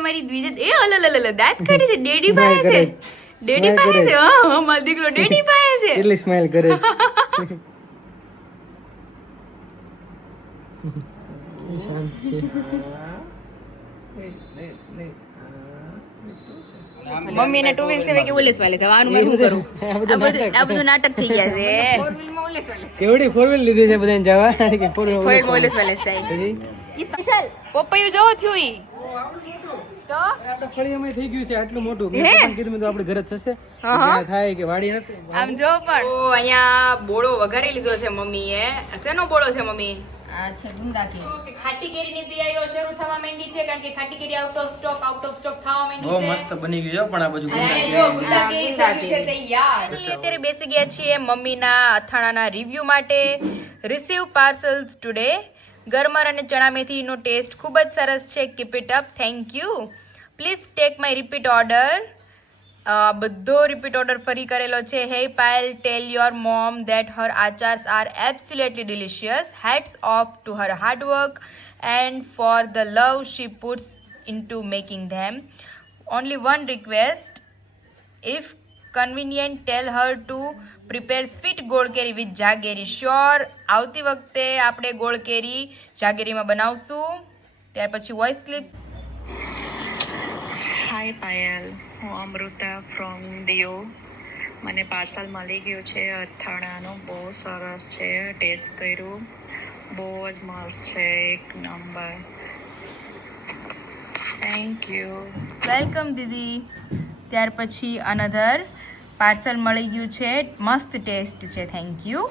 અમારી દ્વિજ એ અલલ દાંત કાઢી છે. ડેડી પાસે છે, ડેડી પાસે છે. હા મારો દીકરો ડેડી પાસે છે. કેટલી સ્માઈલ કરે. શાંત છે. મમ્મી ને ટુ વ્હીલ સેવે કે ઓલેસ વાલે જવાનું મારું શું કરું? આ બધું નાટક થઈ ગયા છે. કેવડી ફોર વ્હીલ લીધી છે બધાને જવા કે ફોર વ્હીલ ઓલેસ વાલે થાય. વિશાલ પપૈયું જોવો થયું ઈ તો આટલું ફળિયામાં થઈ ગયું છે આટલું મોટું. મેં પણ કીધું મેં તો આપણે ઘરે થશે જ્યાં થાય કે વાડી નથી. આમ જો પણ અહીંયા બોળો વઘારી લીધો છે મમ્મીએ. શેનો બોળો છે મમ્મી? આ છે ગુંદા કેરી. કે ખાટી કેરીની તૈયારીઓ શરૂ થવા માંડી છે કારણ કે ખાટી કેરી આઉટ ઓફ સ્ટોક થવા માંડી બહુ છે. મસ્ત બની ગયું છે પણ આ બાજુ અને જો ગુંદા કેરી થયું છે તૈયાર. અત્યારે બેસી ગયા છીએ મમ્મીના અથાણાના રિવ્યુ માટે. Receive parcels today. ગરમર અને ચણા મેથીનો ટેસ્ટ ખૂબ જ સરસ છે. Keep it up. Thank you. Please take my repeat order. બધો રિપીટ ઓર્ડર ફરી કરેલો છે. Hey Payal, tell your mom that her achars are absolutely delicious. Hats off to her hard work and for the love she puts into making them. Only one request, if convenient tell her to prepare sweet ગોળ કેરી with જાગેરી. Sure, આવતી વખતે આપણે ગોળ કેરી જાગેરીમાં બનાવશું. ત્યાર પછી voice clip. હાય પાયલ, હું Amrita from Diu. મને પાર્સલ મળી ગયું છે અથાણાનું. બહુ સરસ છે. ટેસ્ટ કર્યું, બહુ જ મસ્ત છે. એક નંબર. Thank you. વેલકમ દીદી. ત્યાર પછી અનધર પાર્સલ મળી ગયું છે. મસ્ત ટેસ્ટ છે. Thank you.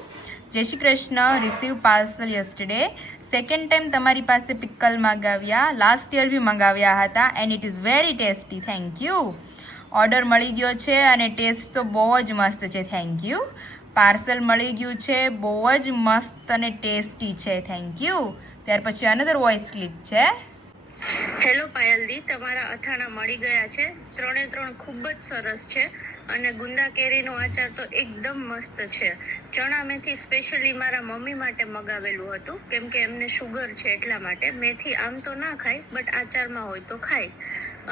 જય Shri Krishna. Receive parcel yesterday. Second time તમારી પાસે પિકલ મંગાવ્યા. લાસ્ટ યર બી મંગાવ્યા હતા and it is very tasty. Thank you. Order મળી ગયો છે અને ટેસ્ટ તો બહુ જ મસ્ત છે. Thank you. પાર્સલ મળી ગયું છે, બહુ જ મસ્ત અને ટેસ્ટી છે. Thank you. ત્યાર પછી અનધર વોઇસ ક્લિપ છે. હેલો પાયલદી, તમારા અથાણા મળી ગયા છે. 3 ખૂબ જ સરસ છે અને ગુંદા કેરીનો આચાર તો એકદમ મસ્ત છે. ચણા મેથી સ્પેશિયલી મારા મમ્મી માટે મગાવેલું હતું કેમ કે એમને શુગર છે એટલા માટે. મેથી આમ તો ના ખાય બટ આચારમાં હોય તો ખાય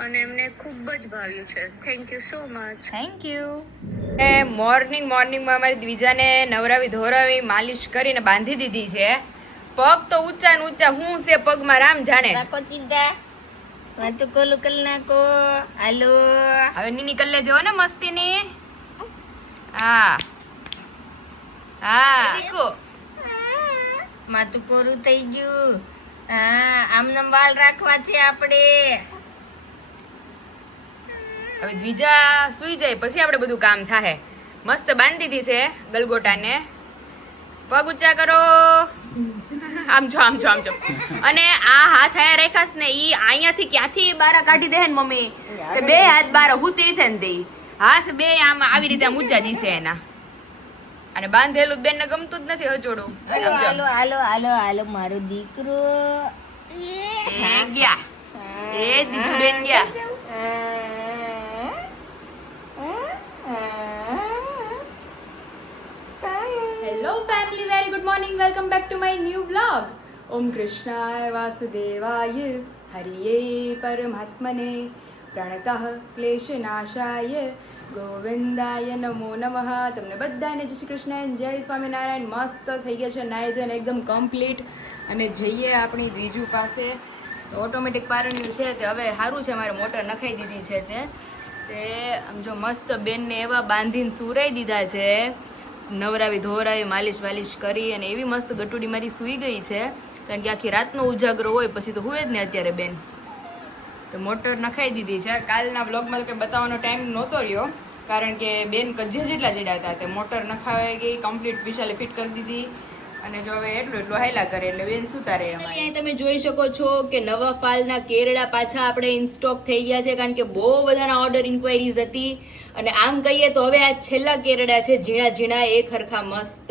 અને એમને ખૂબ જ ભાવ્યું છે. Thank you so much. Thank you. મોર્નિંગમાં અમારી દ્વિજાને નવરાવી ધોરાવી માલિશ કરીને બાંધી દીધી છે. પગ તો ઊંચા ને ઊંચા હું છે પગમાં રામ જાણે. નાખો ચીગા. વાતો કોલું કલ નાખો. હાલો. હવે નીની કલ્લે જો ને મસ્તીની. હા હા દીકો. માથું કોરું થઈ ગયું. હા, આમનામ વાળ રાખવા છે આપણે. હવે દ્વિજા સુઈ જાય પછી આપણે બધું કામ થાય. મસ્ત બાંધી દીધી છે ગલગોટાને. પગ ઊંચા કરો. આમ જો અને આ હાથ આયા રાખાસ ને ઈ અહીંયાથી ક્યાંથી બારા કાઢી દે ને મમ્મી. તે બે હાથ બારા હુતી છે ને તે હાથ બે આમ આવી રીતે આમ ઊંચા દીશે એના. અને બાંધેલું બેન ને ગમતું જ નથી હજોડું. હાલો હાલો હાલો હાલો હાલો મારો દીકરો. એ ગયા એ દીધું બેન ગયા. Hello family, very good morning. Welcome back to my new blog. ઓમ કૃષ્ણાય વાસુદેવાય હરિયે પરમાત્મને પ્રણતઃ ક્લેશનાશાય ગોવિંદાય નમો નમઃ. તમને બધાને જય શ્રી કૃષ્ણ, જય સ્વામિનારાયણ. મસ્ત થઈ ગયા છે નાહી ધોઈને એકદમ કમ્પ્લીટ. અને જઈએ આપણી દ્વિજુ પાસે. ઓટોમેટિક પારણ્યું છે તે હવે સારું છે. મારે મોટર નખાઈ દીધી છે તે આમ જો મસ્ત બેનને એવા બાંધીને સુરાઈ દીધા છે. નવરાવી ધોરાવી માલિશ વાલિશ કરી અને એવી મસ્ત ગટુડી મારી સૂઈ ગઈ છે કારણ કે આખી રાતનો ઉજાગરો હોય પછી તો હોય જ ને અત્યારે બેન. તો મોટર નખાઈ દીધી છે. કાલના બ્લોગમાં તો કંઈ બતાવવાનો ટાઈમ નહોતો રહ્યો કારણ કે બેન કજે જેટલા ચડ્યા હતા તે મોટર નખાવાઈ ગઈ કમ્પ્લીટ. વિશાલે ફિટ કરી દીધી અને જો હવે એટલું હાયલા કરે એટલે બેન સુતા રહે. અહીંયા તમે જોઈ શકો છો કે નવા ફાલના કેરડા પાછા આપણે ઇન સ્ટોક થઈ ગયા છે કારણ કે બહુ બધાના ઓર્ડર ઇન્ક્વાયરીઝ હતી. અને આમ કહીએ તો હવે આ છેલ્લા કેરડા છે ઝીણા ઝીણા એક હરખા મસ્ત.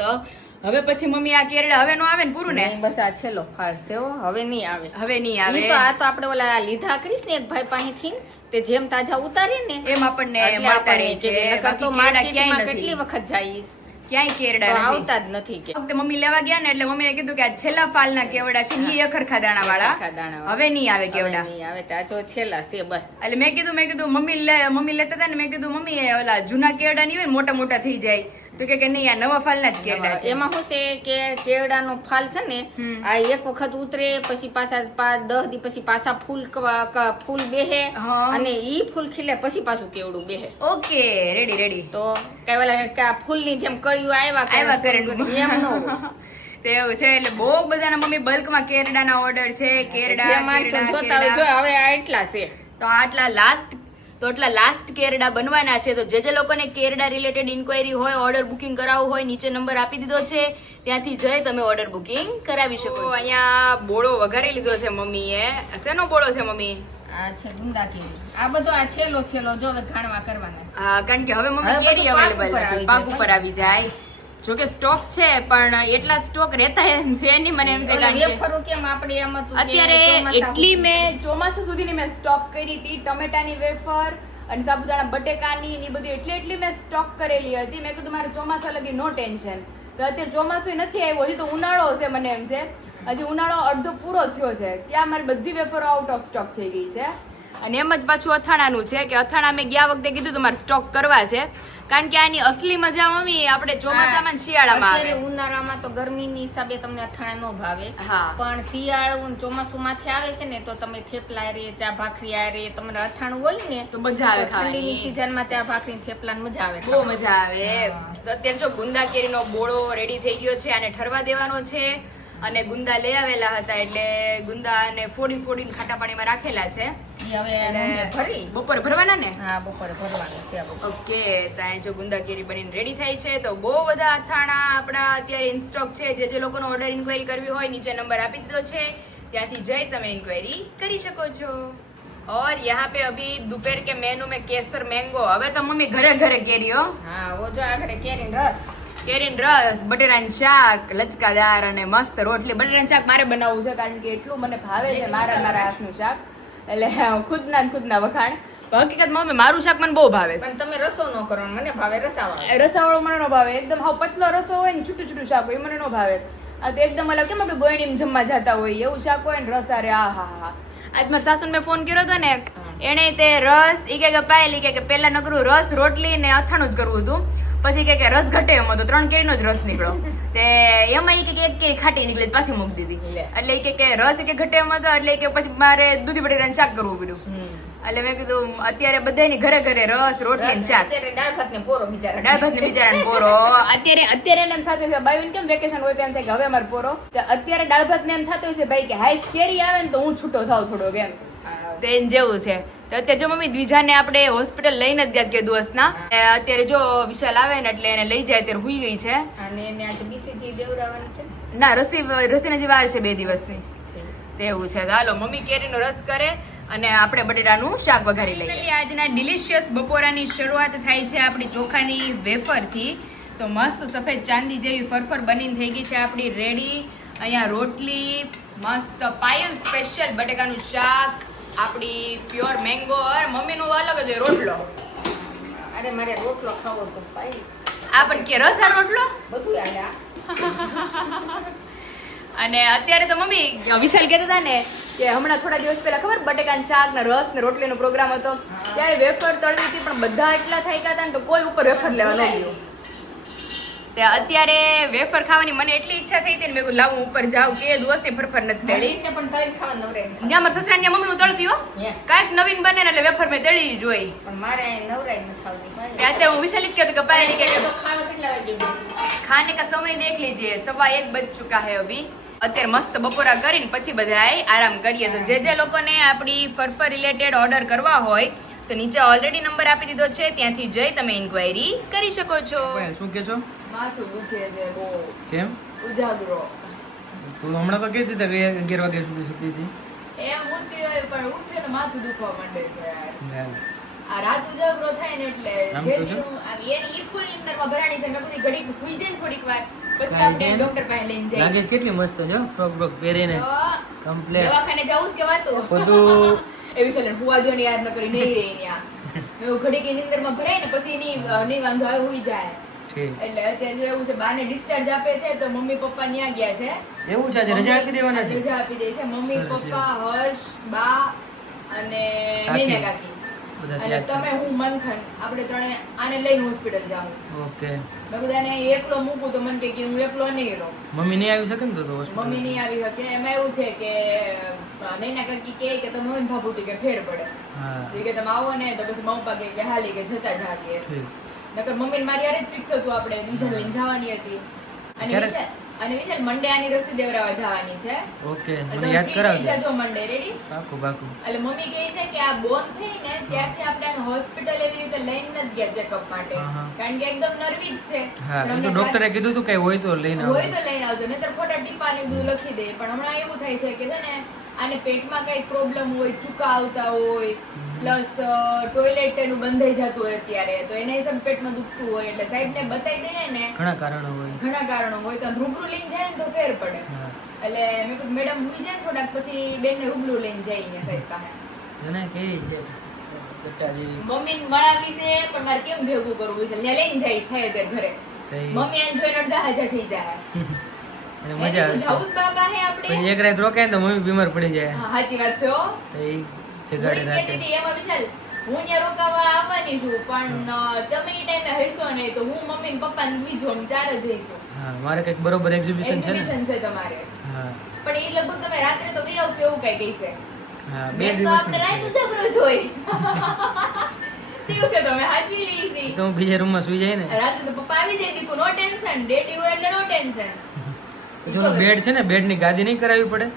હવે પછી મમ્મી આ કેરડા હવે નો આવે ને પૂરું ને? બસ આ છેલ્લો ફાળ છે હો, હવે નહીં આવે. હવે નહીં આવે. ઈ તો આ તો આપણે ઓલા લીધા કરીશ ને એક ભાઈ પાસેથી તે જેમ તાજા ઉતારીએ ને એમ આપણને મળતા રહે છે. નકર તો માર્કેટમાં કેટલી વખત જઈશ. ક્યાંય કેરડા તો નથી. આવતા જ નથી કે વખતે મમ્મી લેવા ગયા ને એટલે મમ્મીએ કીધું કે આ છેલ્લા ફાલના કેવડા છે ને ઈ અખરખા દાણા અખરખા દાણા વાળા હવે નહીં આવે કેવડા. હવે નહીં આવે તો આ તો છેલ્લા છે બસ. એટલે મેં કીધું મમ્મી લેતા હતા ને મેં કીધું મમ્મી એ ઓલા જૂના કેવડા નહીં હોય ને મોટા મોટા થઈ જાય તો કે નહીં આ નવા ફાલના જ કેવડા છે. એમાં શું છે કે કેવડાનો ફાલ છે ને આ એક વખત ઉતરે પછી પાછા 10 દી પછી પાછા ફૂલ બેહે હા. અને ઈ ફૂલ ખીલે પછી પાછું કેવડું બેહે. ઓકે રેડી તો કઈ ઓલા કે આ ફૂલની જેમ કળિયું આવ્યા કરે કરે. એમ ન હોય. તો એવું છે એટલે બહુ બધાના મમ્મી બલ્કમાં કેરડાના ઓર્ડર છે. જે માણસો જોતા હોય જો હવે આ એટલા છે. તો આટલા લાસ્ટ કેરડા બનવાના છે. તો જે લોકોને કેરડા રિલેટેડ ઇન્ક્વાયરી હોય ઓર્ડર બુકિંગ કરાવવું હોય નીચે નંબર આપી દીધો છે ત્યાંથી જઈ તમે ઓર્ડર બુકિંગ કરાવી શકો છો. અહીંયા બોળો વઘારી લીધો છે મમ્મીએ. શેનો બોળો છે મમ્મી? આ છે ગુંદા કેરી. આ બધો આ છેલ્લો જો હવે ઘાણવા કરવાના છે. હા કારણ કે હવે મમ્મી હવે કેરી બધું અવેલેબલ પાક ઉપર નથી. પાક ઉપર આવી જાય. જો કે સ્ટોક છે પણ એટલા સ્ટોક રહેતા છે નહીં મને એમ છે કારણ કે વેફરો કેમ આપણે એમ હતું કે અત્યારે ચોમાસા એટલી મેં ચોમાસા સુધીની મેં સ્ટોક કરી હતી. ટમેટાની વેફર અને સાબુદાણા બટેકાની ની બધી એટલી મેં સ્ટોક કરેલી હતી. મેં કીધું મારે ચોમાસા લગી નો ટેન્શન. તો અત્યારે ચોમાસું નથી આવ્યું હજી તો ઉનાળો છે મને એમ છે. હજી ઉનાળો અડધો પૂરો થયો છે ત્યાં મારી બધી વેફરો આઉટ ઓફ સ્ટોક થઈ ગઈ છે. અને એમ જ પાછું અથાણાનું છે કે અથાણા મેં ગયા વખતે કીધું તમારે સ્ટોક કરવા છે કારણ કે આની અસલી મજા મમ્મી આપણે ચોમાસામાં શિયાળામાં અત્યારે આવે. ઉનાળામાં તો ગરમીની હિસાબે તમને અથાણા ન ભાવે હા. પણ શિયાળું ને ચોમાસું માંથી આવે છે ને તો તમે થેપલા રે ચા ભાખરી આ રે તમને અથાણું હોય ને તો મજા આવે ઠંડીની ખાવાની. સિઝનમાં ચા ભાખરી થેપલા મજા આવે બહુ મજા આવે. તો અત્યારે જો ગુંદા કેરીનો બોળો રેડી થઈ ગયો છે આને ઠરવા દેવાનો છે. અને ગુંદા લઈ આવેલા હતા એટલે ગુંદાને ફોડીને ખાટા પાણીમાં રાખેલા છે. ઈ હવે નોંધે ભરી બપોરે ભરવાના ને? હા બપોરે ભરવાનું છે આ બધું. ઓકે ત્યાં જો ગુંદા કેરી બનીને રેડી થાય છે. તો બહુ બધા અથાણા આપણા અત્યારે ઇન સ્ટોક છે. જે લોકોનો ઓર્ડર ઇન્ક્વાયરી કરવી હોય નીચે નંબર આપી દીધો છે ત્યાંથી જઈ તમે ઇન્ક્વાયરી કરી શકો છો. और यहाँ पे अभी दोपहर के मेनू में केसर मैंगो. હવે તો મમ્મી ઘરે કેરી હો. હા ઓ જો આગળ કેરીનો રસ કેરીન રસ, બટેટાનું શાક, લચકાદાર અને મસ્ત રોટલી. બટેટાનું શાક મારે બનાવવું છે કારણ કે એટલું મને ભાવે છે મારા હાથનું શાક. એટલે ખુદના વખાણ. હકીકતમાં મમ્મી મારું શાક મને બહુ ભાવે છે. પણ તમે રસો ન કરો મને ભાવે રસાવાળો. રસાવાળો મને ન ભાવે. એકદમ હાવ પતલો રસો હોય ને છૂટું શાક હોય એ મને ન ભાવે. આ તો એકદમ અલગ કેમ આપણે ગોયણીમાં જમવા જતા હોય એવું શાક હોય ને રસા રે આ હા. આજ મારા સાસુ મેં ફોન કર્યો હતો ને એને તે રસ ઈ કે પાયેલી કે પેલા નકરું રસ રોટલી ને અથાણું જ કરવું હતું. પછી કે રસ ઘટે એમ હતો 3 કેરીનો જ રસ નીકળ્યો. તે એમાં ઈ કે એક કેરી ખાટી નીકળી પાછી મૂકી દીધી. એટલે ઈ કે રસ કે ઘટે એમ હતો એટલે કે પછી મારે દૂધી બટેટાનું શાક કરવું પડ્યું. એટલે મેં કીધું અત્યારે બધાની ઘરે રસ રોટલી ને શાક. અત્યારે દાળ ભાત ને પોરો બિચારા દાળ ભાત ને બિચારાને પોરો. અત્યારે એને એમ થતું છે બાવીને કેમ વેકેશન હોય તો એમ થાય કે હવે અમારે પોરો. તો અત્યારે દાળ ભાત ને એમ થતું છે ભાઈ કે હાઈ કેરી આવે ને તો હું છૂટો થાવ થોડો એમ. તેન જેવું છે. તો અત્યારે જો મમ્મી દ્વિજાને આપણે હોસ્પિટલ લઈને જ ગયા કે દિવસના. અત્યારે જો વિશાલ આવે ને એટલે એને લઈ જાય અત્યારે હુઈ ગઈ છે. અને એને આજે બીસીજી દેવડાવવાની છે ના રસીને જે વાર છે 2 દિવસની. તેવું છે. હાલો મમ્મી કેરીનો રસ કરે અને આપણે બટેટાનું શાક વઘારી લઈએ. આજના ડિલિશિયસ બપોરાની શરૂઆત થાય છે આપણી ચોખાની વેફરથી. તો મસ્ત સફેદ ચાંદી જેવી ફરફર બનીને થઈ ગઈ છે આપણી રેડી. અહીંયા રોટલી મસ્ત પાયલ સ્પેશિયલ બટેકાનું શાક, આપણી પ્યોર મેંગો અને મમ્મીનો અલગ જ હોય રોટલો. અરે મારે રોટલો ખાવો તો ભાઈ આ પણ કે રસા રોટલો બધું આલે અને અત્યારે તો મમ્મી વિશાલ કહેતા હતા ને કે હમણાં થોડા દિવસ પહેલા ખબર બટેકાનું શાક ને રસ ને રોટલીનો પ્રોગ્રામ હતો ત્યારે વેફર તળવી હતી પણ બધા એટલા થાક્યા હતા ને તો કોઈ ઉપર વેફર લેવા ન ગયું. તે અત્યારે વેફર ખાવાની મને એટલી ઈચ્છા થઈ હતી ને મેં કીધું લાવું ઉપર જાવ કે દિવસની ફરફર નથી તળી. છે પણ તળીને ખાવા નવરાય નથી. જ્યાં મારા સસરાની મમ્મી હું તળતી હો કાંઈક નવીન બને ને એટલે વેફર મેં તળી જ હોય. પણ મારે અહીં નવરાય નથી આવતી ભાઈ. અત્યારે હું વિશાલ જ કહેતો કે પાયલી કે તો ખાવા કેટલા વાગે खाने का समय देख लीजिए 1:15 बज चुका है अभी. અત્યારે મસ્ત બપોરા કરીને પછી બધાય આરામ કરીએ. તો જે લોકોને આપણી ફરફર રિલેટેડ ઓર્ડર કરવા હોય તો નીચે ઓલરેડી નંબર આપી દીધો છે ત્યાંથી જઈ તમે ઇન્ક્વાયરી કરી શકો છો. શું કે છો? માથું દુખે છે બહુ. કેમ? ઉજાગરો તું હમણાં તો કહેતી હતી કે 11 વાગ્યા સુધી સુતી હતી. એમ ઉઠતી હોય પણ ઉઠે ને માથું દુખવા માંડે છે યાર. ના. આ રાત ઉજાગરો થાય ને એટલે આમ જે તો જો. એની ઈ ફૂલ નિંદરમાં ભરાણી છે. મેં કીધું ઘડીક સુઈ જાય ને થોડીક વાર પછી લાગે આપણે છે? ડોક્ટર પાસે લઈને જઈએ. લાગે છે કેટલી મસ્ત છે ફ્રોક બ્રોક પહેરીને તો કમ્પ્લેટ દવાખાને જવું જ કે વાતું બધું એ વિશાલ હુવા દો ને યાર ન કરી નહીં રહી ત્યાં એવું ઘડી કે નીંદરમાં ભરાય ને પછી નહીં વાંધો આવે હુઈ જાય. ઠીક. એટલે અત્યારે જો એવું છે બાને ડિસ્ચાર્જ આપે છે તો મમ્મી પપ્પા ન્યા ગયા છે. એવું છે આજે રજા આપી દેવાના છે? રજા આપી દે છે મમ્મી સરસ છે. પપ્પા હર્ષ બા અને કાકી. નૈના કાકી બધા અને ત્યાં જ તમે હું મંથન આપણે ત્રણે આને લઈને હોસ્પિટલ જાઉં. છે. ઓકે. મેં કીધું આને એકલો મૂકું તો મને કે હું એકલો નહીં રહું. મમ્મી નહીં આવી શકે ને તો હોસ્પિટલ? મમ્મી નહીં આવી શકે. એમાં એવું છે કે નૈના કાકી કહે કે તમે હોય ને ભાભુટી કે ફેર પડે. હા એ કે તમે આવો ને તો પછી મમ્મી પપ્પા કહે કે હાલી કે જતા જ હાલીએ. ઠીક. નકર મમ્મી ને મારી હારે જ ફિક્સ હતું આપણે બીજાને લઈને જવાની હતી. અને ક્યારે? વિશાલ મંડે આની રસી દેવરાવા જવાની છે. ઓકે એટલે મને તમે યાદ free થઈ કરાવજો. જાજો મંડે રેડી. પાકું પાકું. એટલે મમ્મી કહે છે કે આ બોન થઈ ને ત્યારથી આપણે આને હોસ્પિટલ એવી રીતે લઈને નથી ગયા ચેકઅપ માટે. હા, હા. કારણ કે એકદમ નર્વી જ છે. હા પણ એ અમને તો ડોક્ટરે કીધું હતું કે હોય તો લઈને હોય આવજો. તો લઈને આવજો નહીતર ખોટા ટીપા ને બધું લખી દે. પણ હમણાં એવું થાય છે કે છે ને આને પેટમાં કઈ પ્રોબ્લેમ હોય ચૂકા આવતા હોય પ્લસ ટોયલેટ એનું બંધાઈ જતું હોય અત્યારે તો એના હિસાબે પેટમાં દુખતું હોય એટલે સાહેબને બતાવી દઈએ ને ઘણા કારણો હોય. ઘણા કારણો હોય તો રૂબરૂ લઈને જાય ને તો ફેર પડે. હા એટલે મેં કીધું મેડમ હુઈ જાય થોડાક પછી બેનને રૂબરૂ લઈને જઈને સાહેબ પાસે. એને કેવી છે બેટા જેવી મમ્મી મળાવી છે પણ મારે કેમ ભેગું કરવું છે ત્યાં લઈને જાય થાય તે ઘરે થઈ. મમ્મી એને જોઈને અડધા હાજર થઈ જાય. એને મજા આવશે. જાઉસ બાબા હે આપણે. પછી એક રાત રોકાય ને તો મમ્મી બીમાર પડી જાય હા સાચી વાત છે હો. તો એ હું જગાડે જ કહેતી રાતે. હતી, એમાં વિશાલ હું ત્યાં રોકાવા આવવાની છું પણ તમે એ ટાઈમે હઈશો નહીં તો હું મમ્મી ને પપ્પા ને બીજું અમે ચાર જ જઈશું. હા મારે કંઈક બરોબર એક્ઝિબિશન છે ને. એક્ઝિબિશન છે તમારે હા પણ એ લગભગ તમે રાત્રે તો બે આવશો એવું કઈ કહીશે. હા બે મેં તો દિવસ આપણે રાત ઉજાગરો જોઈ. ઠીક છે તમે હાચવી લીધી. તો હું બીજા રૂમમાં સુઈ જાય ને. રાત્રે તો પપ્પા આવી જાય દીકુ નો ટેન્શન ડેડી હોય એટલે નો ટેન્શન. જો બેડ છે ને બેડ ની ગાદી નહીં કરાવવી પડે?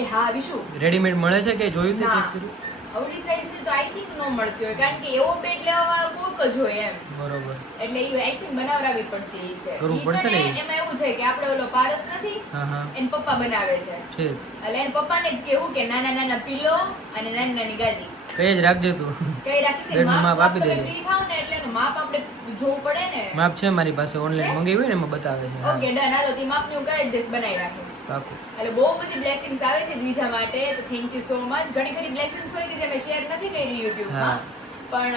એ હા વિશુ રેડીમેડ મળે છે કે જોયું તે ના. ચેક કર્યું? અવડી સાઈડ થી તો આઈ થિંક નો મળતી હોય કારણ કે એવો બેડ લેવા વાળો કોક જ હોય એમ. બરોબર. એટલે એ આઈ થિંક બનાવરાવી પડતી છે. કરવું ઈ પડશે છે ને ને એ. એમાં એવું છે કે આપણે ઓલો પારસ નથી હા હા એન પપ્પા બનાવે છે. છે એટલે એન પપ્પાને જ કેવું કે નાના નાના પિલો અને નાની નાની ગાદી કઈ જ રાખજે તું. કઈ રાખી છે બેડનું માપ માપ આપી તમે દેજે. ફ્રી થાવ ને એટલે એનું માપ આપણે જોવું પડે ને. માપ છે મારી પાસે ઓનલાઈન છે? મંગાવ્યું ને એમાં બતાવે છે. હા, ઓકે ડન હાલો તી માપની હું કઈ જ બનાવી રાખું. પાકું. એટલે બહુ બધી બ્લેસિંગ્સ આવે છે દ્વિજા માટે તો થેન્ક યુ સો મચ. ઘણી ખરી બ્લેસિંગ્સ હોય કે જે મેં શેર નથી કરી યુટ્યુબમાં પણ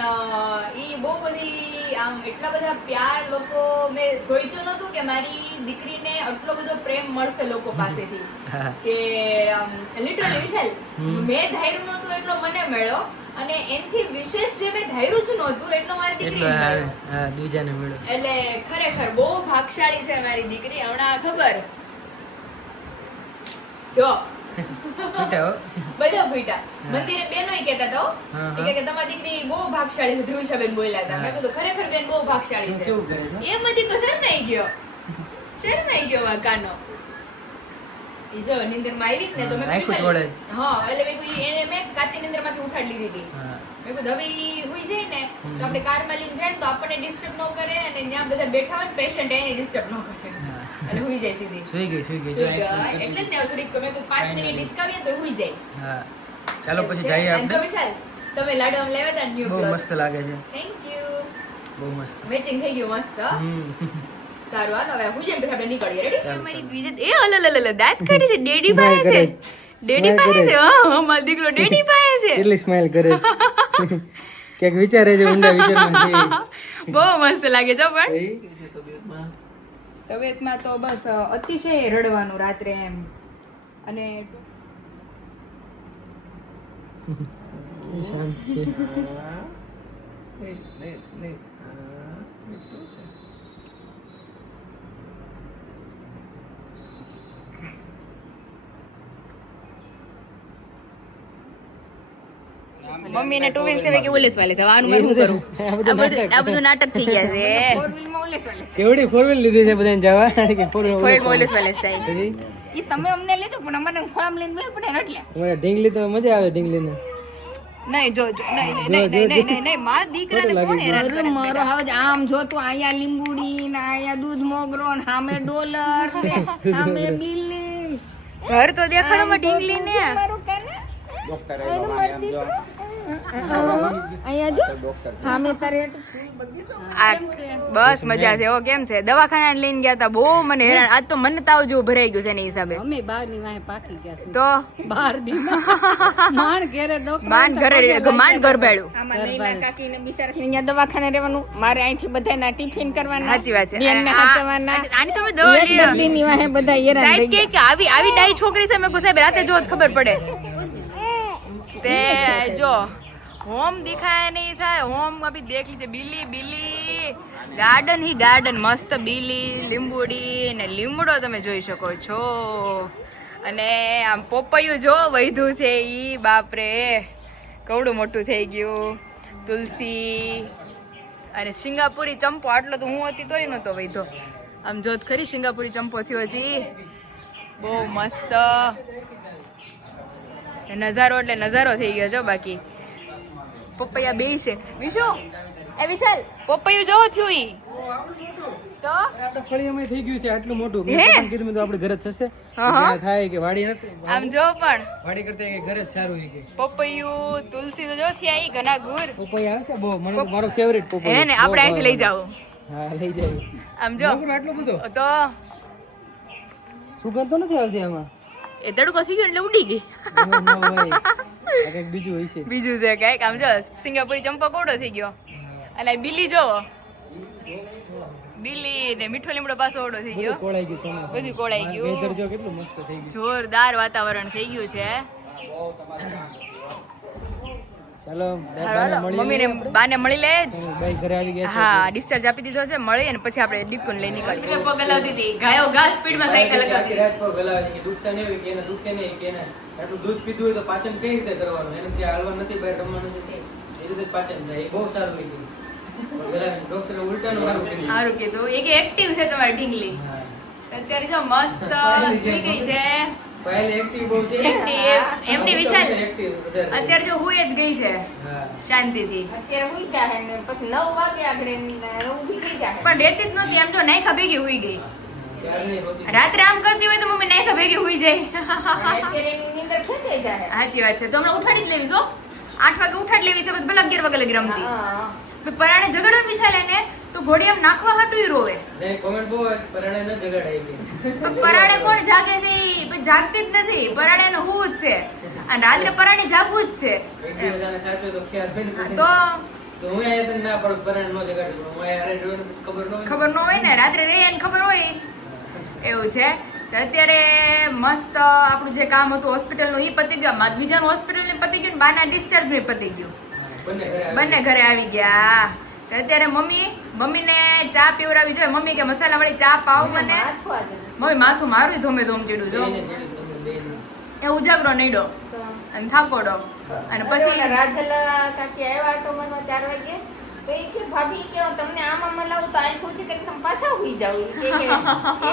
ઈ બહુ બધી આમ એટલા બધા પ્યાર લોકો મેં સોચ્યું નહોતું કે મારી દીકરીને આટલો બધો પ્રેમ મળશે લોકો પાસેથી હા કે લિટરલી વિશાલ હમ. મેં ધાર્યું નહોતું એટલો મને મળ્યો અને એનથી વિશેષ જે મેં ધાર્યું જ નહોતું એટલો મારી એટલો દીકરીને હા મળ્યો. હા બીજાને મળ્યો. એટલે ખરેખર બહુ ભાગશાળી છે મારી દીકરી. હમણાં ખબર જો બેટા હો. બધા ફૂટા મંદિરે બેનોય કહેતા હતા હો. હા, એ કહે કે તમારી દીકરી બહુ ભાગશાળી છે. ધ્રુવિશાબેન બોલ્યા હતા. મેં કીધું ખરેખર બેન બહુ ભાગશાળી તું છે. કેવું કરે છે? એમ બધી તો શરમાઈ ગયો કાનો. ઈ જો નિંદરમાં આવી જ ને તો મેં હા, કીધું આખું વિશાલ- ચોળે છે. હા એટલે મેં કીધું એને મેં કાચી નિંદરમાંથી ઉઠાડી લીધી હતી. હા મેં કીધું હવે ઈ હુઈ જાય ને તો હમ. આપણે કારમાં લઈને જાય ને તો આપણને ડિસ્ટર્બ ન કરે અને જ્યાં બધા બેઠા હોય પેશન્ટ એને ડિસ્ટર્બ ન કરે હા. અને હુઈ જાય સીધી. સુઈ ગઈ જો સુઈ ગઈ. આંખ બંધ એટલે જ કરી ને થોડીક મેં કીધું 5 મિનિટ હિચકાવીએ ને તો હુઈ જાય. દીધી. હા ચાલો પછી જઈએ અને જો આપણે. વિશાલ તમે લાડવા લેવા હતા ન્યુ બહુ ક્લોથ. મસ્ત લાગે છે. Thank you. બહુ મસ્ત. મેચિંગ થઈ ગયું મસ્ત. હમ. સારું હાલો હવે હું જેમ પછી આપણે નીકળીએ રેડી. ચાલો, અમારી ચાલો. દ્વિજત એ અલલ દાંત કાઢી છે ડેડી Smile પાસે છે. કરે. ડેડી Smile પાસે કરે. છે. હા મારો દીકરો ડેડી પાસે છે. કેટલી સ્માઈલ કરે છે. ક્યાંક વિચારે છે ઊંડા વિચારમાં બહુ મસ્ત લાગે છો પણ છે. તબિયતમાં તો બસ અતિશય રડવાનું રાત્રે એમ અને શાંત છે. મમ્મી ને ટુ વ્હીલ છે કે ઓલેસ વાલે છે આનું મારું શું કરું આ બધું નાટક થઈ ગયા છે ફોર વ્હીલ માં ઓલેસ વાલે કેવડી ફોર વ્હીલ લીધી છે બધાને જવા કે ફોર ફોર વ્હીલ ઓલેસ વાલે થાય પછી ઈ તમે અમને લીધું પણ અમારે ખોળામ લઈને બેલ પડે એટલે તમારે ઢીંગલી તો મજા આવે ઢીંગલીને. નહીં જો જો નહીં માં દીકરાને કોણ હેરાન કરે મારો હવે આમ જો તું અહીંયા લીંબુડી ને અહીંયા દૂધ મોગરો ને સામે ડોલર ને સામે બિલ્લી ઘર તો દેખાડો માં ઢીંગલી ને મારું કાને ડોક્ટર એનું મારો દીકરો અહીંયા જો હા મેં તારે બસ મજા છે. ઓ કેમ છે? દવાખાના લઈને ગયા હતા, બહુ મને હેરાન. આજ તો મને તાવ જેવું ભરાઈ ગયું છે એની હિસાબે. અમે 12 ની વાહે પાકી ગયા છે. તો 12 દી માણ ઘરે ડોક્ટર માંડ ઘરે માંડ ઘર ભાડ્યું. આમાં નૈના કાકી ને બિચારા અહીંયા દવાખાને રહેવાનું, મારે અહીંથી બધાના ટિફિન કરવાના, સાચી વાત છે. બેનને સાચવવાના. આની તમે દવા એક દર્દીની વાહે બધા હેરાન સાહેબ થઈ કે આવી આવી ડાઈ છોકરી છે. મેં કહ્યું સાહેબ રાતે જો ખબર પડે. તે જો હોમ દિખાય નહીં થાય. હોમ અભી દેખ લીજે. બિલી બિલી ગાર્ડન હી ગાર્ડન. મસ્ત બિલી, લીંબુડી ને લીમડો તમે જોઈ શકો છો. અને આમ પોપૈયું જો વૈધું છે ઈ, બાપરે કવડું મોટું થઈ ગયું. તુલસી અને સિંગાપુરી ચંપો. આટલો તો હું હતી તોય નહોતો વૈધો. આમ જોત ખરી સિંગાપુરી ચંપો થયો છે. બહુ મસ્ત નજારો એટલે નજારો થઈ ગયો જો. બાકી પપૈયા બે છે. વિશુ એ વિશાલ પપૈયું જોવો થયું ઈ તો આટલું ફળિયામાં થઈ ગયું છે આટલું મોટું. હે? મેં પણ કીધું મેં તો આપણે ઘરે જ થશે. જ્યાં થાય કે વાડી નથી, આમ જો પણ વાડી કરતા કે ઘરે જ સારું છે કે પપૈયું તુલસી તો જો થયા ઈ ઘણા ગુર. પપૈયા આવશે બહુ. મને તો મારો ફેવરિટ પપૈયો. હે ને આપણે અહીંથી લઈ જાવ. હા લઈ જાય. આમ જો આટલો બધો તો સુગંધ તો નથી આવતી આમાં. એ તડકો થઈ ગયો એટલે ઉડી ગઈ. ન હોય. આ કંઈક બીજું હોય છે. બીજું છે કઈક. આમ જો સિંગાપુરી ચંપો કોડો થઈ ગયો. અને આ બિલી જો બિલી ને મીઠો લીમડો પાછો ઓડો થઈ ગયો. કોળાઈ ગયું ચોમાસું. બધું કોળાઈ ગયું. વેધર જો કેટલું મસ્ત થઈ ગયું. જોરદાર વાતાવરણ થઈ ગયું છે. ચાલો હાલો મમ્મીને બાને મળી લે. બાઈ ઘરે આવી ગયા હા ડિસ્ચાર્જ આપી દીધો છે. મળી અને પછી આપણે ડીકુન લઈ નીકળીએ. પગ હલાવતી હતી ગાયો ઘા સ્પીડમાં સાયકલ છે. લગાવતી. રાત પર ગલાવે છે કે દુખતા નહીં હોય કે એને દુખે નહીં કે એને આટલું દૂધ પીધું હોય તો પાચન કઈ રીતે કરવાનું? એને ત્યાં હાલવા નથી, બહાર રમવાનું નથી, એ રીતે જ પાચન થાય. એ બહુ સારું હોય ગયું. ડોક્ટરે ઉલટાનું સારું કર્યું. સારું કીધું. એ કે એક્ટિવ છે તમારી ઢીંગલી. હા. અત્યારે જો મસ્ત સુઈ ગઈ છે. પહેલે એક્ટિવ બહુ છે. એક્ટિવ એમની વિશાલ એક્ટિવ વધારે. અત્યારે જો હુઈ જ ગઈ છે હા. શાંતિથી. અત્યારે હુઈ જાહે ને પછી 9 વાગે આગળ ઊંઘી ગઈ જાહે. પણ રહેતી જ નહોતી. એમ જો નાયખા ભેગી હુઈ ગઈ. ક્યારની હોતી. રાત્રે આમ કરતી હોય તો મમ્મી નાયખા ભેગી હુઈ જાય. અત્યારે એની નીંદર ખેંચાઈ જાહે. સાચી વાત છે. તો હમણાં ઉઠાડી જ લેવી છો. 8 વાગે ઉઠાડી લેવી છે. પછી ભલે 11 વાગે લગી રમતી. હા પછી પરાણે ઝઘડો વિશાલ એને તો ઘોડી આમ નાખવા હાટું રોવે. નહીં, કોમેન્ટ બહુ આવે કે પરાણે ન જગાડાય કે. પણ પરાણે કોણ જાગે છે ઈ? પછી જાગતી જ નથી. પરાણે એનું હું જ છે. અને રાત્રે પરાણે જાગવું જ છે. એક દિવસ આને સાચો તો ખ્યાલ હોય ને પછી. તો તો હું આયા તને ના પડું પરાણે ન જગાડું. પણ હું આયા હારે જોઈને ખબર ન હોય. ખબર ન હોય ને. રાત્રે રે એને ખબર હોય એવું છે. તો અત્યારે મસ્ત આપણું જે કામ હતું હોસ્પિટલનું ઈ પતી ગયું. બીજાનું હોસ્પિટલનું પતી ગયું ને બાના ડિસ્ચાર્જ નું પતી ગયું. બંને ઘરે આવી. બંને ઘરે આવી ગયા. તો અત્યારે મમ્મીને ચા પીવડાવી જોઈએ. મમ્મી કે મસાલા વાળી ચા પાવ મને. માથું આજે. મમ્મી માથું મારું ધોમે ધોમ ચીડું જો. બેને જેટલું તમે બેને. એ ઉજાગરો નઈડો અને થાકોડો. અને પછી રાજલા કાકી આવ્યા આટો મારવા 4 વાગે તો એ કે ભાભી કે હું તમને આમાં મલાવું તો આખું છે કે તમે પાછા હુઈ જાવ. એ કે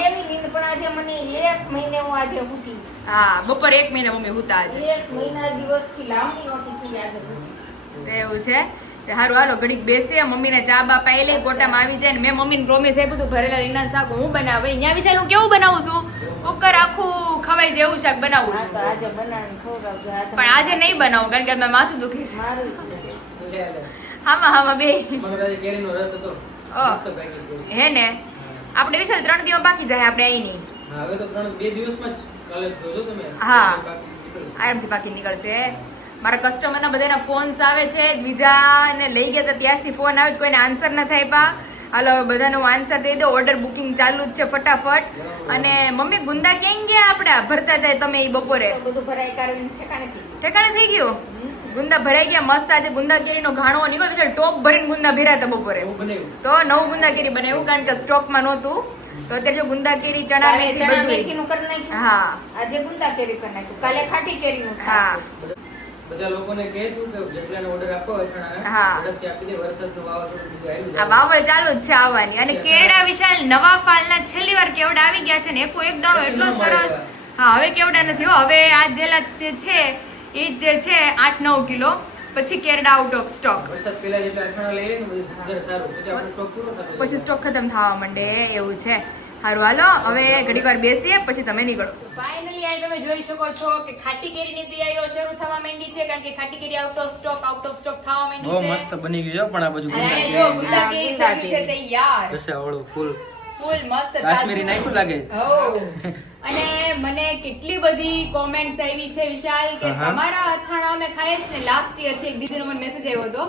એવી નીંદ પણ આજે મને 1 મહિને હું આજે હુતી. હા બપોર 1 મહિના મમ્મી હુતા આજે. 1 મહિના દિવસથી લાંબી નહોતી થઈ આજે હુતી. તો એવું છે. તે હારું હાલો ઘડીક બેસીએ. મમ્મીને ચા બા પાઈ લઈ. કોટામાં આવી જાય ને મેં મમ્મીને પ્રોમિસ આપ્યું હતું ભરેલા રીંગણાનું શાક હું બનાવે. અહીંયા વિશાલ હું કેવું બનાવું છું? કુકર આખું ખવાય જેવું શાક બનાવું હા છું. તો આજે બનાવીને ખવડાવજો. આજે પણ આજે નહીં બનાવું કારણ કે મારું માથું દુખે છે. મારું લે, લે. હામાં બે મને તો આજે કેરીનો રસ હતો. ઓહ. મસ્ત પાકી ગયો. હે ને આપણે વિશાલ 3 દિવસ બાકી જાય આપણે અહીં નહીં. હા, હવે તો 2 દિવસમાં જ કાલે જોજો તમે. હા. પાકી નીકળશે. આરામથી બાકી નીકળશે. મારા કસ્ટમરના બધાના ફોન્સ આવે છે. બીજાને લઈ ગયા હતા ત્યારથી ફોન આવે છે. કોઈને આન્સર ન થાય પા. હાલો હવે બધાનો આન્સર દઈ દો. ઓર્ડર બુકિંગ ચાલુ જ છે ફટાફટ. અને મમ્મી ગુંદા ક્યાં ગયા આપડા ભરતા હતા તમે ઈ બપોરે? બધું ભરાઈ કાઢીને ઠેકાણેથી. ઠેકાણે થઈ ગયું. ગુંદા ભરાઈ ગયા મસ્ત. આજે ગુંદા કેરીનો ઘાણો નીકળ્યો છે. ટોપ ભરીને ગુંદા ભર્યા હતા બપોરે. એવું બનાવ્યું. તો નવું ગુંદા કેરી બનાવ્યું કારણ કે સ્ટોકમાં નહોતું. તો અત્યારે જો ગુંદા કેરી ચણા કાલે મેથી ચણા બધું. મેથીનું કરી નાખ્યું. હા આજે ગુંદા કેરી કરી નાખ્યું. કાલે ખાટી કેરીનું હા ખાશે. બધા લોકોને કહે તું કે જેટલાને ઓર્ડર આપો અથાણાના, હા. ઝડપથી આપી દે. વરસાદનું વાવાઝોડું બીજું આવ્યું આ જાય. વાવડ ચાલુ જ છે આવવાની. અને કેરડા વિશાલ નવા ફાલના છેલ્લી વાર કેવડા આવી ગયા છે ને એક દાણો એટલો સરસ. હા હવે કેવડા નથી હો. હવે આ જેલા જે છે એ જે છે 8-9 કિલો. પછી કેરડા આઉટ ઓફ સ્ટોક. વરસાદ પહેલા જેટલા અથાણા લઈ લે ને બધું સુંદર સારું. પછી આપણો સ્ટોક પૂરો થતો જાય. પછી સ્ટોક ખતમ થવા માંડે એવું છે. હારું હાલો હવે ઘડીક વાર બેસીએ પછી તમે નીકળો. ફાઇનલી આ તમે જોઈ શકો છો કે ખાટી કેરીની તૈયારીઓ શરૂ થવા માંડી છે કારણ કે ખાટી કેરી આઉટ ઓફ સ્ટોક થવા માંડી બાકી બહુ છે મસ્ત બની ગયું છે પણ આ બાજુ અને ગુંદા અહીંયા જો કેરી. ગુંદા કેરી થઈ ગયું છે તૈયાર રસાવાળું ફૂલ ફૂલ મસ્ત કાશ્મીરી તાજું. નાખ્યું લાગે છે. હો. અને મને કેટલી બધી કોમેન્ટ્સ આવી છે વિશાલ કે હા. તમારા અથાણા અમે ખાઈએ છે ને લાસ્ટ યર થી એક દીદીનો મને મેસેજ આવ્યો હતો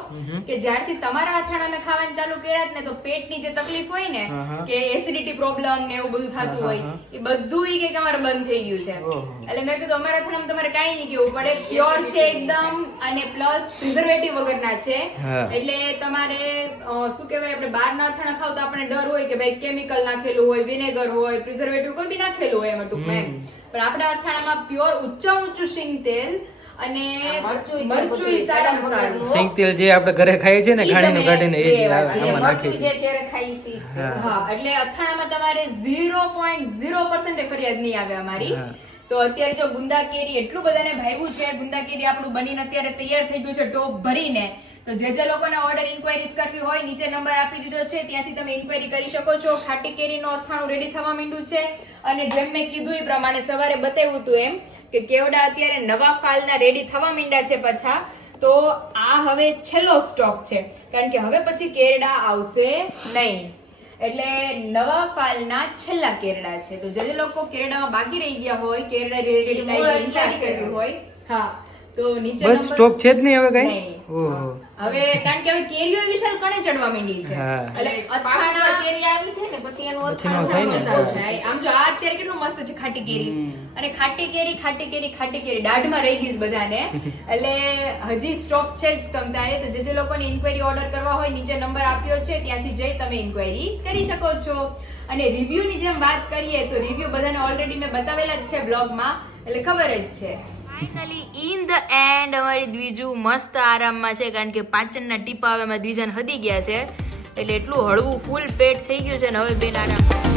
કે જ્યારથી તમારા અથાણા અમે ખાવાનું ચાલુ કર્યા છે ને તો પેટની જે તકલીફ હોય ને હા. કે એસિડિટી પ્રોબ્લેમ ને એવું બધું થતું હા, હોય હા. એ બધું ઈ કે અમારે બંધ થઈ ગયું છે ઓહો. એટલે મેં કીધું અમારા અથાણામાં તમારે કાંઈ નહીં કેવું પડે પ્યોર છે એકદમ અને પ્લસ પ્રિઝર્વેટિવ વગરના છે હા. એટલે તમારે શું કહેવાય આપણે બહારના અથાણા ખાવ તો આપણને ડર હોય કે ભાઈ કેમિકલ નાખેલું હોય વિનેગર હોય પ્રિઝર્વેટિવ કોઈ બી નાખેલું હોય એમાં ટૂંકમાં એમ. પણ આપણા અથાણામાં પ્યોર ઊંચું સિંગ તેલ અને મરચું સારામાં સારું. સિંગ તેલ જે આપણે ઘરે ખાઈએ છીએ ને ઈ ખાણીનું તમે કાઢીને એ જ લેવા આવે, છે. આમાં નાખીએ મરચું જે છીએ. ત્યારે ખાઈ છે હા. હા એટલે અથાણામાં તમારે 0.0% ફરિયાદ નહીં આવે અમારી હા. તો અત્યારે જો ગુંદા કેરી એટલું બધાને ભાવ્યું છે ગુંદા કેરી આપણું બનીને અત્યારે તૈયાર થઈ ગયું છે ટોપ ભરીને તો જે લોકોને ઓર્ડર ઇન્ક્વાયરીઝ કરવી હોય નીચે નંબર આપી દીધો છે ત્યાંથી તમે ઇન્ક્વાયરી કરી શકો છો ખાટી કેરીનો અથાણું રેડી થવા માંડ્યું છે અને જેમ મેં કીધું એ પ્રમાણે સવારે બતાવ્યું હતું એમ કે કેવડા અત્યારે નવા ફાલના રેડી થવા માંડ્યા છે પાછા તો આ હવે છેલ્લો સ્ટોક છે કારણ કે હવે પછી કેરડા આવશે નહીં એટલે નવા ફાલના છેલ્લા કેરડા છે તો જે લોકો કેરડામાં બાકી રહી ગયા હોય કેરડા રિલેટેડ કઈ ઇન્ક્વાયરી કરવી હોય હા તો નીચે બસ નંબર સ્ટોપ છે જ નહીં હવે કઈ નહીં. ઓહો હવે કારણ કે હવે કેરીઓ વિશાલ કણે ચડવા માંડી છે હા. એટલે અથાણા અથાણા કેરી આવી છે ને પછી એનું પછી નો અથાણું થાય ને. મસાલો થાય. આમ જો આ અત્યારે કેટલું મસ્ત છે ખાટી કેરી અને ખાટી કેરી દાઢમાં રહી ગઈ છે બધાને એટલે હજી સ્ટોક છે જ તમ તારે તો જે લોકોને ઇન્ક્વાયરી ઓર્ડર કરવા હોય નીચે નંબર આપ્યો છે ત્યાંથી જઈ તમે ઇન્ક્વાયરી કરી શકો છો અને રિવ્યુ ની જેમ વાત કરીએ તો રિવ્યુ બધાને ઓલરેડી મેં બતાવેલા જ છે બ્લોગમાં એટલે ખબર જ છે ફાઇનલી ઇન ધ એન્ડ અમારી દ્વિજુ મસ્ત આરામમાં છે કારણ કે પાચનના ટીપા હવે અમારા દ્વિજાને હદી ગયા છે એટલે એટલું હળવું ફૂલ પેટ થઈ ગયું છે ને હવે બેન આરામ